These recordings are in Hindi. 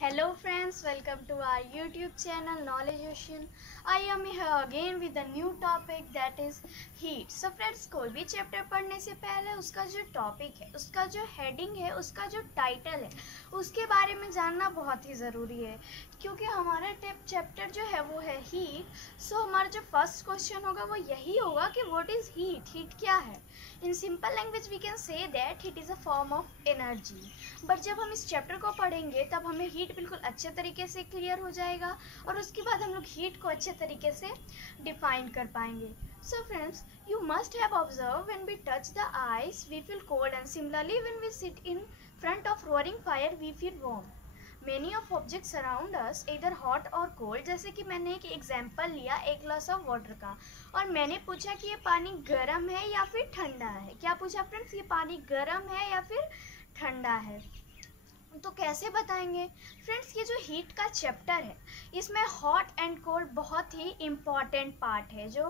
Hello friends, welcome to our YouTube channel Knowledge Ocean. I am here again with a new topic that is heat. So friends, कोई भी चैप्टर पढ़ने से पहले उसका जो टॉपिक है, उसका जो हेडिंग है, उसका जो टाइटल है, उसके बारे में जानना बहुत ही ज़रूरी है, क्योंकि हमारा चैप्टर जो है वो है हीट. सो हमारा जो फर्स्ट क्वेश्चन होगा वो यही होगा कि व्हाट इज़ हीट. हीट क्या है? In simple language we can say that heat is a form of energy. But जब हम इस चैप्टर को पढ़ेंगे तब हमें हीट बिल्कुल अच्छे तरीके से क्लियर हो जाएगा और उसके बाद हम लोग हीट को अच्छे तरीके से डिफाइन कर पाएंगे. So friends, you must have observed when we touch the ice we feel cold, and similarly when we sit in front of roaring fire we feel warm. Many of objects around us either hot or cold. जैसे कि मैंने एक एग्जाम्पल लिया एक ग्लास ऑफ वाटर का और मैंने पूछा कि ये पानी गर्म है या फिर ठंडा है. क्या पूछा फ्रेंड्स? ये पानी गर्म है या फिर ठंडा है. तो कैसे बताएंगे फ्रेंड्स? ये जो हीट का चैप्टर है इसमें हॉट एंड कोल्ड बहुत ही इम्पॉर्टेंट पार्ट है. जो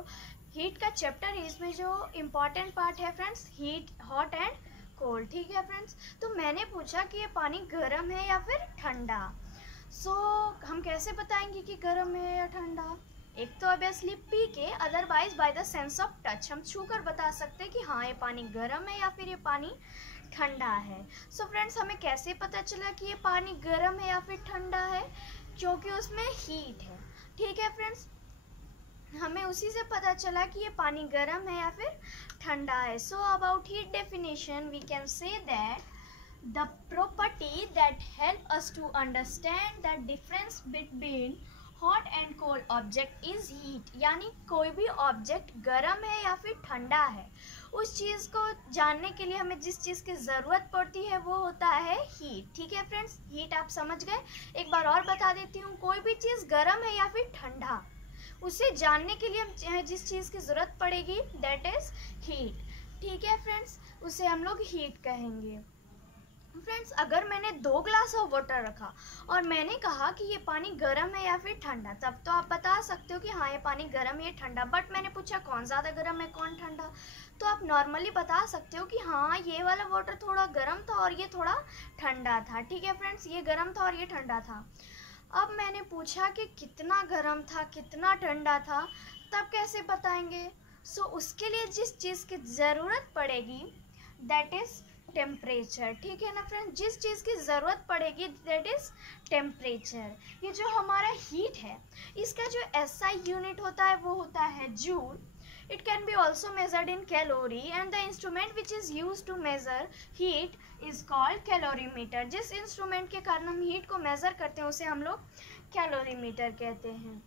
हीट का चैप्टर है इसमें जो इम्पॉर्टेंट पार्ट है friends, heat, hot and cold. ठीक है फ्रेंड्स, तो मैंने पूछा कि ये पानी गर्म है या फिर ठंडा. सो हम कैसे बताएंगे कि गर्म है या ठंडा? एक तो ऑब्वियसली पी के, otherwise by the sense of touch हम छू कर बता सकते हैं कि हाँ ये पानी गर्म है या फिर ये पानी ठंडा है. सो फ्रेंड्स, हमें कैसे पता चला कि ये पानी गर्म है या फिर ठंडा है? क्योंकि उसमें हीट है. ठीक है फ्रेंड्स, हमें उसी से पता चला कि ये पानी गर्म है या फिर ठंडा है. So about heat definition we can say that the property that help us to understand the difference between hot and cold object is heat. यानी कोई भी ऑब्जेक्ट गर्म है या फिर ठंडा है, उस चीज़ को जानने के लिए हमें जिस चीज़ की ज़रूरत पड़ती है वो होता है हीट. ठीक है फ्रेंड्स, हीट आप समझ गए. एक बार और बता देती हूँ, कोई भी चीज़ गर्म है या फिर ठंडा, उसे जानने के लिए हम जिस चीज़ की ज़रूरत पड़ेगी दैट इज़ हीट. ठीक है फ्रेंड्स, उसे हम लोग हीट कहेंगे. फ्रेंड्स, अगर मैंने 2 ग्लास ऑफ वाटर रखा और मैंने कहा कि ये पानी गर्म है या फिर ठंडा, तब तो आप बता सकते हो कि हाँ ये पानी गर्म है या ठंडा. बट मैंने पूछा कौन ज़्यादा गर्म है कौन ठंडा, तो आप नॉर्मली बता सकते हो कि हाँ ये वाला वाटर थोड़ा गर्म था और ये थोड़ा ठंडा था. ठीक है फ्रेंड्स, ये गर्म था और ये ठंडा था. अब मैंने पूछा कि कितना गर्म था कितना ठंडा था, तब कैसे बताएंगे? सो उसके लिए जिस चीज़ की ज़रूरत पड़ेगी दैट इज़ टेम्परेचर. ठीक है ना फ्रेंड्स, जिस चीज़ की ज़रूरत पड़ेगी दैट इज़ टेम्परेचर. ये जो हमारा हीट है इसका जो एसआई यूनिट होता है वो होता है joule. It can be also measured in calorie, and the instrument which is used to measure heat is called calorimeter. जिस इंस्ट्रूमेंट के कारण हम हीट को मेज़र करते हैं उसे हम लोग कैलोरीमीटर कहते हैं.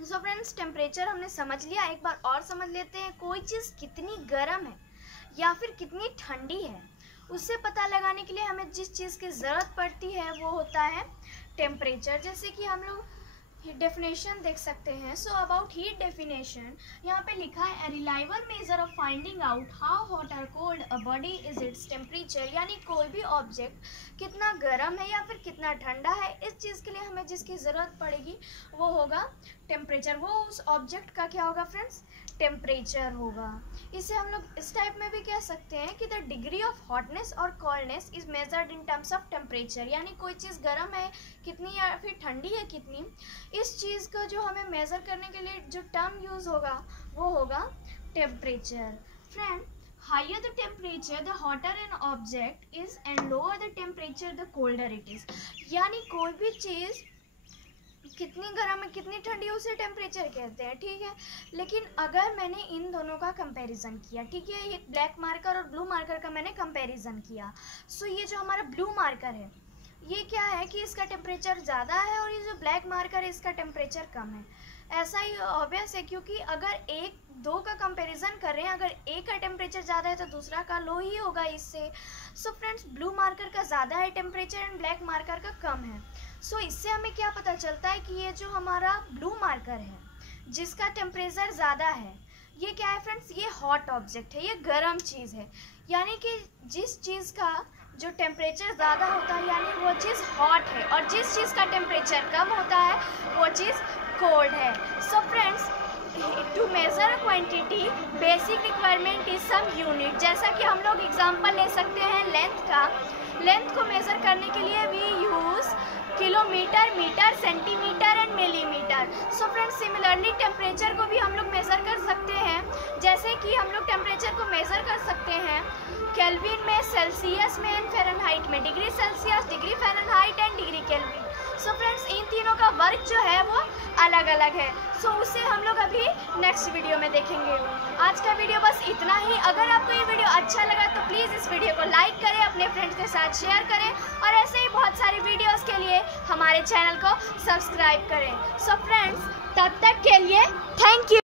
सो फ्रेंड्स, टेम्परेचर हमने समझ लिया. एक बार और समझ लेते हैं, कोई चीज़ कितनी गर्म है या फिर कितनी ठंडी है उससे पता लगाने के लिए हमें जिस चीज़ की ज़रूरत पड़ती है वो होता है टेम्परेचर. जैसे कि हम लोग डेफिनेशन देख सकते हैं. सो अबाउट हीट डेफिनेशन यहाँ पे लिखा है, reliable measure of finding out how hot और cold a body is its temperature. यानी कोई भी ऑब्जेक्ट कितना गर्म है या फिर कितना ठंडा है, इस चीज़ के लिए हमें जिसकी ज़रूरत पड़ेगी वो होगा टेम्परेचर. वो उस ऑब्जेक्ट का क्या होगा फ्रेंड्स? टेम्परेचर होगा. इसे हम लोग इस टाइप में भी कह सकते हैं कि द डिग्री ऑफ हॉटनेस और coldness is measured in terms of temperature. यानी कोई चीज़ गर्म है कितनी या फिर ठंडी है कितनी, इस चीज़ का जो हमें मेज़र करने के लिए जो टर्म यूज़ होगा वो होगा temperature. Friend, higher the temperature the hotter an object is and lower the temperature the colder it is. यानी कोई भी चीज़ कितनी गर्म है कितनी ठंडी है उसे टेम्परेचर कहते हैं. ठीक है, लेकिन अगर मैंने इन दोनों का कंपैरिजन किया, ठीक है, ये ब्लैक मार्कर और ब्लू मार्कर का मैंने कंपैरिजन किया. सो ये जो हमारा ब्लू मार्कर है ये क्या है कि इसका टेम्परेचर ज़्यादा है और ये जो ब्लैक मार्कर है इसका टेम्परेचर कम है. ऐसा ही ऑब्वियस है, क्योंकि अगर एक दो का कंपैरिजन कर रहे हैं, अगर एक का टेम्परेचर ज़्यादा है तो दूसरा का लो ही होगा इससे. सो फ्रेंड्स, ब्लू मार्कर का ज़्यादा है टेम्परेचर एंड ब्लैक मार्कर का कम है. सो इससे हमें क्या पता चलता है कि ये जो हमारा ब्लू मार्कर है जिसका टेम्परेचर ज़्यादा है ये क्या है फ्रेंड्स? ये हॉट ऑब्जेक्ट है, ये गर्म चीज़ है. यानी कि जिस चीज़ का जो टेम्परेचर ज़्यादा होता है यानी वो चीज़ हॉट है, और जिस चीज़ का टेम्परेचर कम होता है वो चीज़ कोल्ड है. So friends, to measure quantity basic requirement is some unit. जैसा कि हम लोग एग्जांपल ले सकते हैं लेंथ का। लेंथ को मेजर करने के लिए we use kilometre, metre, centimetre and millimetre. So friends similarly temperature को भी हम लोग मेज़र कर सकते हैं। जैसे कि हम लोग टेम्परेचर को मेज़र कर सकते हैं केल्विन में, सेल्सियस में एंड फ़ारेनहाइट में। Degree Celsius, degree Fahrenheit and degree kelvin. So friends इन तीनों का वर्क जो है वो अलग अलग है। सो उसे हम लोग अभी नेक्स्ट वीडियो में देखेंगे। आज का वीडियो बस इतना ही। अगर आपको ये वीडियो अच्छा लगा तो प्लीज़ इस वीडियो को लाइक करें, अपने फ्रेंड्स के साथ शेयर करें और ऐसे ही बहुत सारी वीडियोस के लिए हमारे चैनल को सब्सक्राइब करें। सो फ्रेंड्स तब तक के लिए थैंक यू।